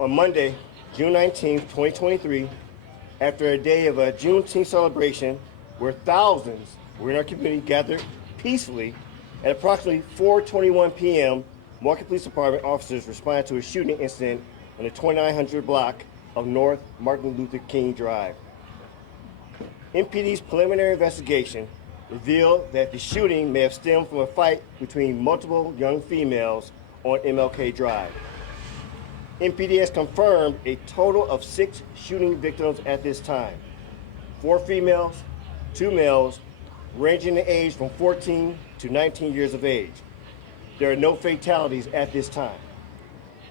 On Monday, June 19th, 2023, after a day of a Juneteenth celebration where thousands were in our community gathered peacefully, at approximately 4:21 p.m., Milwaukee Police Department officers responded to a shooting incident on the 2900 block of North Martin Luther King Drive. MPD's preliminary investigation revealed that the shooting may have stemmed from a fight between multiple young females on MLK Drive. MPD has confirmed a total of 6 shooting victims at this time, 4 females, 2 males, ranging in age from 14 to 19 years of age. There are no fatalities at this time.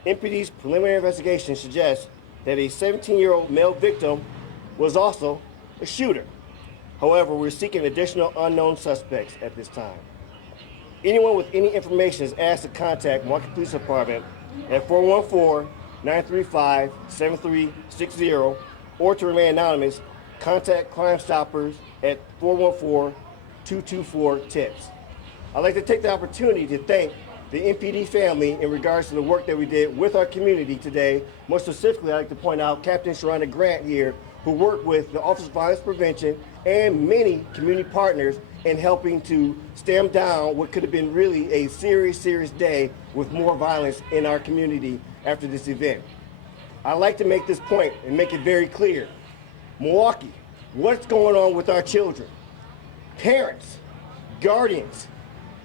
MPD's preliminary investigation suggests that a 17-year-old male victim was also a shooter. However, we're seeking additional unknown suspects at this time. Anyone with any information is asked to contact Milwaukee Police Department at 414-935-7360, or to remain anonymous, contact Crime Stoppers at 414-224-TIPS. I'd like to take the opportunity to thank the MPD family in regards to the work that we did with our community today. More specifically, I'd like to point out Captain Sharonda Grant here, who worked with the Office of Violence Prevention and many community partners in helping to stem down what could have been really a serious day with more violence in our community after this event. I'd like to make this point and make it very clear. Milwaukee, what's going on with our children? Parents, guardians,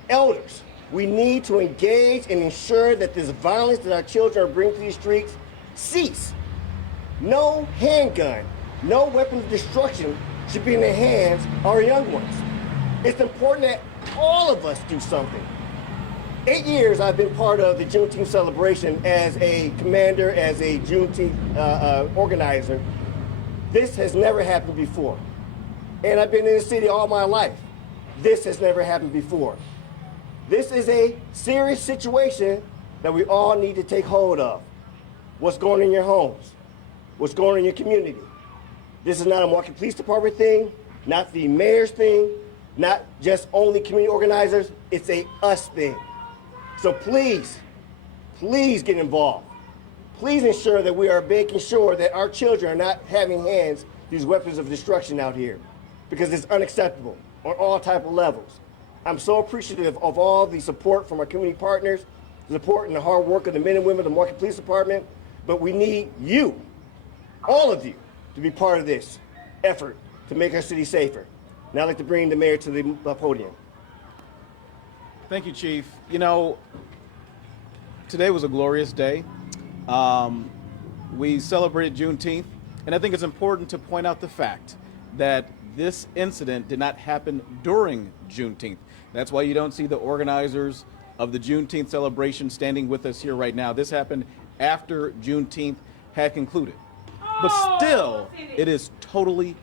elders, we need to engage and ensure that this violence that our children are bringing to these streets cease. No handgun, no weapons of destruction should be in the hands of our young ones. It's important that all of us do something. 8 years I've been part of the Juneteenth celebration as a commander, as a Juneteenth organizer. This has never happened before. And I've been in the city all my life. This has never happened before. This is a serious situation that we all need to take hold of. What's going on in your homes? What's going on in your community? This is not a Milwaukee Police Department thing, not the mayor's thing, not just only community organizers. It's a us thing. So please get involved. Please ensure that we are making sure that our children are not having hands these weapons of destruction out here, because it's unacceptable on all type of levels. I'm so appreciative of all the support from our community partners, the support and the hard work of the men and women of the Milwaukee Police Department, but we need you, all of you, to be part of this effort to make our city safer. Now I'd like to bring the mayor to the podium. Thank you, Chief. You know, today was a glorious day. We celebrated Juneteenth, and I think it's important to point out the fact that this incident did not happen during Juneteenth. That's why you don't see the organizers of the Juneteenth celebration standing with us here right now. This happened after Juneteenth had concluded. But still, it is totally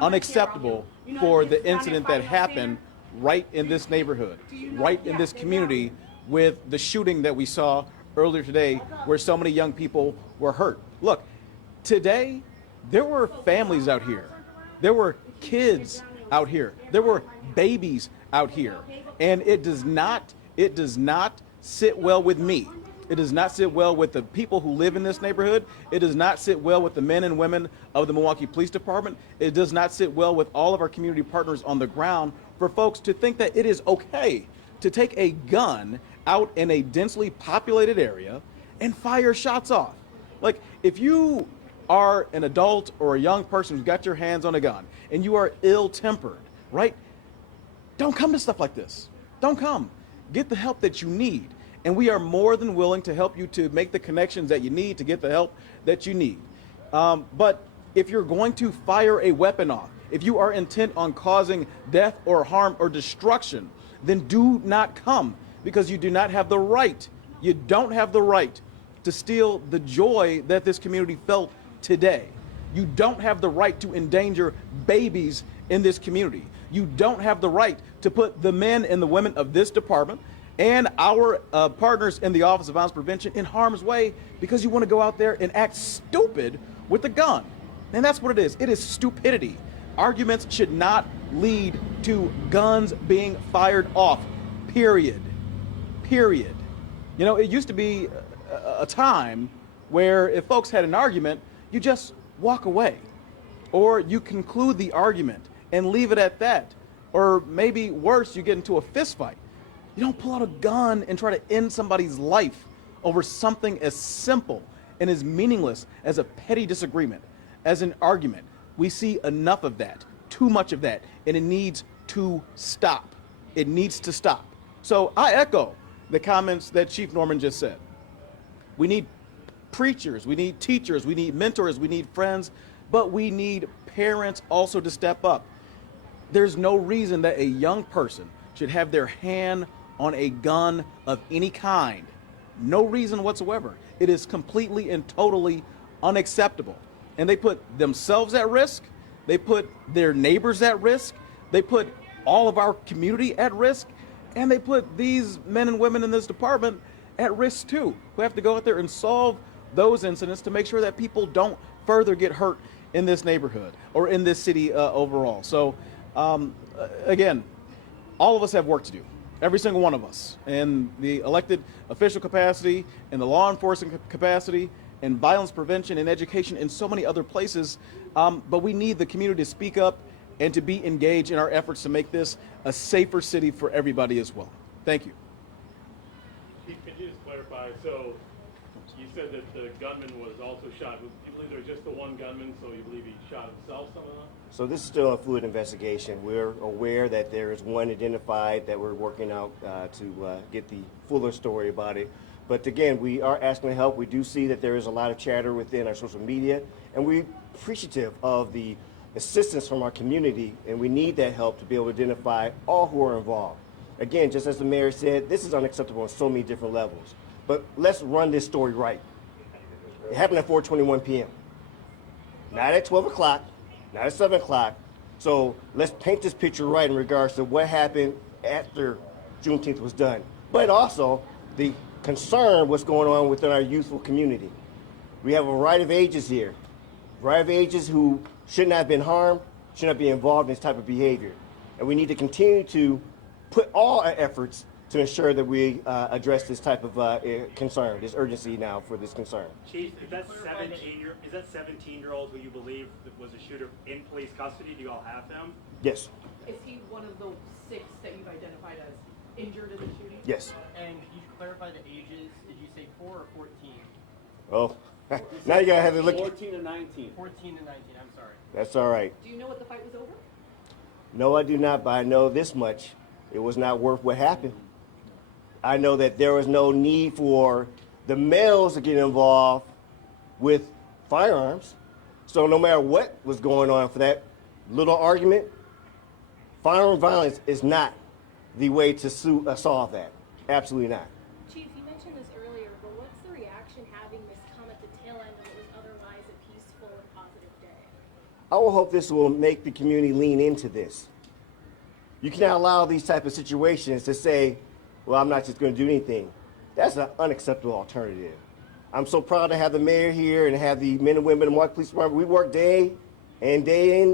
unacceptable for the incident that happened right in this neighborhood, right in this community, with the shooting that we saw earlier today where so many young people were hurt. Look, today, there were families out here. There were kids out here. There were babies out here. And it does not sit well with me. It does not sit well with the people who live in this neighborhood. It does not sit well with the men and women of the Milwaukee Police Department. It does not sit well with all of our community partners on the ground for folks to think that it is okay to take a gun out in a densely populated area and fire shots off. Like, if you are an adult or a young person who's got your hands on a gun and you are ill-tempered, right? Don't come to stuff like this. Don't come. Get the help that you need. And we are more than willing to help you to make the connections that you need to get the help that you need. But if you're going to fire a weapon off, if you are intent on causing death or harm or destruction, then do not come, because you do not have the right. You don't have the right to steal the joy that this community felt today. You don't have the right to endanger babies in this community. You don't have the right to put the men and the women of this department and our partners in the Office of Violence Prevention in harm's way because you want to go out there and act stupid with a gun. And that's what it is. It is stupidity. Arguments should not lead to guns being fired off, period. Period. You know, it used to be a time where if folks had an argument, you just walk away, or you conclude the argument and leave it at that, or maybe worse, you get into a fist fight. You don't pull out a gun and try to end somebody's life over something as simple and as meaningless as a petty disagreement, as an argument. We see enough of that, too much of that, and it needs to stop. It needs to stop. So I echo the comments that Chief Norman just said. We need preachers, we need teachers, we need mentors, we need friends, but we need parents also to step up. There's no reason that a young person should have their hand on a gun of any kind. No reason whatsoever. It is completely and totally unacceptable. And they put themselves at risk. They put their neighbors at risk. They put all of our community at risk. And they put these men and women in this department at risk too, who have to go out there and solve those incidents to make sure that people don't further get hurt in this neighborhood or in this city overall. So again, all of us have work to do. Every single one of us, in the elected official capacity, in the law enforcement capacity, in violence prevention and education, in so many other places. But we need the community to speak up and to be engaged in our efforts to make this a safer city for everybody as well. Thank you. Chief, can you just clarify? So you said that the gunman was also shot. Do you believe there was just the one gunman, so you believe he shot himself, some of them? So this is still a fluid investigation. We're aware that there is one identified that we're working out to get the fuller story about it. But again, we are asking for help. We do see that there is a lot of chatter within our social media, and we're appreciative of the assistance from our community, and we need that help to be able to identify all who are involved. Again, just as the mayor said, this is unacceptable on so many different levels. But let's run this story right. It happened at 4:21 p.m. Not at 12 o'clock, not at 7 o'clock. So let's paint this picture right in regards to what happened after Juneteenth was done. But also the concern what's going on within our youthful community. We have a variety of ages here. A variety of ages who should not have been harmed, should not be involved in this type of behavior. And we need to continue to put all our efforts to ensure that we address this type of concern, this urgency now for this concern. Chief, is that 17-year-old who you believe was a shooter in police custody? Do you all have him? Yes. Is he one of the 6 that you've identified as injured in the shooting? Yes. And can you clarify the ages? Did you say 4 or 14? Oh, now you gotta have to look. 14 and 19. 14 and 19, I'm sorry. That's all right. Do you know what the fight was over? No, I do not, but I know this much. It was not worth what happened. I know that there was no need for the males to get involved with firearms. So no matter what was going on for that little argument, firearm violence is not the way to solve that. Absolutely not. Chief, you mentioned this earlier, but what's the reaction having this come at the tail end of what was otherwise a peaceful and positive day? I will hope this will make the community lean into this. You cannot allow these type of situations to say, well, I'm not just going to do anything. That's an unacceptable alternative. I'm so proud to have the mayor here and have the men and women of the Milwaukee Police Department. We work day in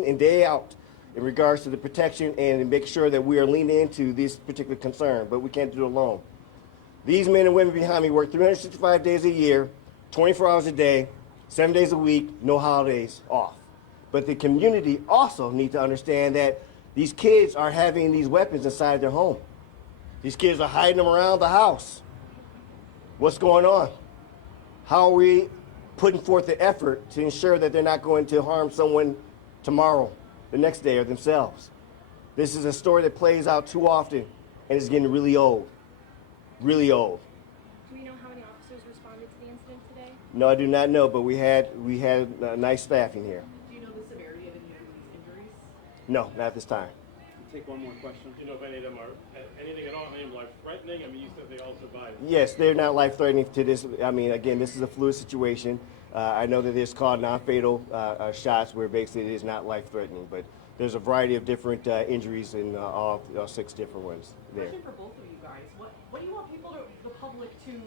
and day out in regards to the protection and make sure that we are leaning into this particular concern, but we can't do it alone. These men and women behind me work 365 days a year, 24 hours a day, 7 days a week, no holidays off. But the community also needs to understand that these kids are having these weapons inside their home. These kids are hiding them around the house. What's going on? How are we putting forth the effort to ensure that they're not going to harm someone tomorrow, the next day, or themselves? This is a story that plays out too often, and it's getting really old. Really old. Do we know how many officers responded to the incident today? No, I do not know, but we had nice staffing here. Do you know the severity of any of these injuries? No, not this time. Take one more question. Do you know if any of them are anything at all, any of them life-threatening? I mean, you said they all survived. Yes, they're not life-threatening to this. I mean, again, this is a fluid situation. I know that it's called non-fatal shots where basically it is not life-threatening, but there's a variety of different injuries in all 6 different ones there. Question for both of you guys. What do you want the public to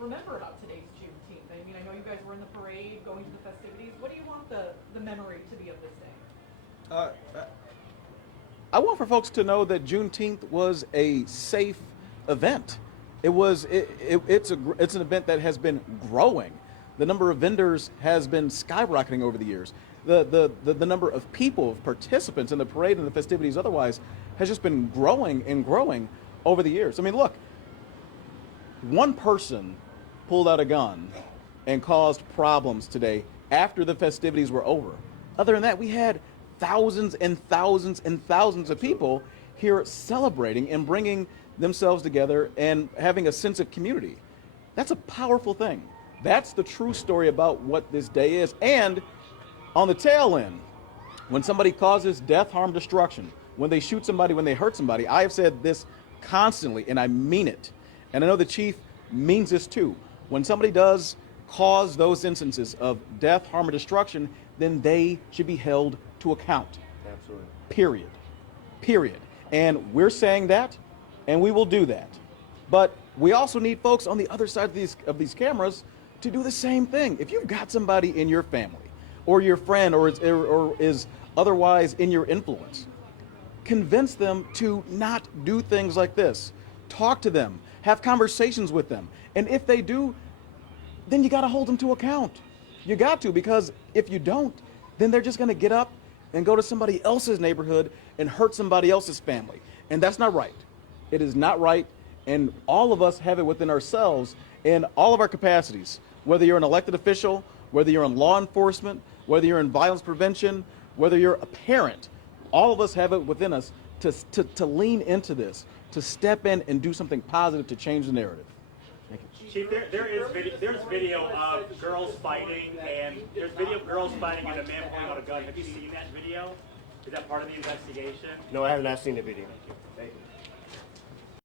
remember about today's Juneteenth? I mean, I know you guys were in the parade, going to the festivities. What do you want the memory to be of this day? I want for folks to know that Juneteenth was a safe event. It's an event that has been growing. The number of vendors has been skyrocketing over the years. The number of people, of participants in the parade and the festivities otherwise has just been growing and growing over the years. I mean, look, one person pulled out a gun and caused problems today after the festivities were over. Other than that, we had thousands and thousands and thousands of people here celebrating and bringing themselves together and having a sense of community. That's a powerful thing. That's the true story about what this day is. And on the tail end, when somebody causes death, harm, destruction, when they shoot somebody, when they hurt somebody, I have said this constantly, and I mean it. And I know the chief means this too. When somebody does cause those instances of death, harm, or destruction, then they should be held to account. Absolutely. Period. Period. And we're saying that, and we will do that. But we also need folks on the other side of these cameras to do the same thing. If you've got somebody in your family, or your friend, or is otherwise in your influence, convince them to not do things like this. Talk to them. Have conversations with them. And if they do, then you got to hold them to account. You got to, because if you don't, then they're just going to get up and go to somebody else's neighborhood and hurt somebody else's family. And that's not right. It is not right. And all of us have it within ourselves in all of our capacities, whether you're an elected official, whether you're in law enforcement, whether you're in violence prevention, whether you're a parent, all of us have it within us to lean into this, to step in and do something positive to change the narrative. Thank you. Chief, there's video of girls fighting, and there's video of girls fighting and a man pulling out a gun. Have you seen that video? Is that part of the investigation? No, I have not seen the video. Thank you.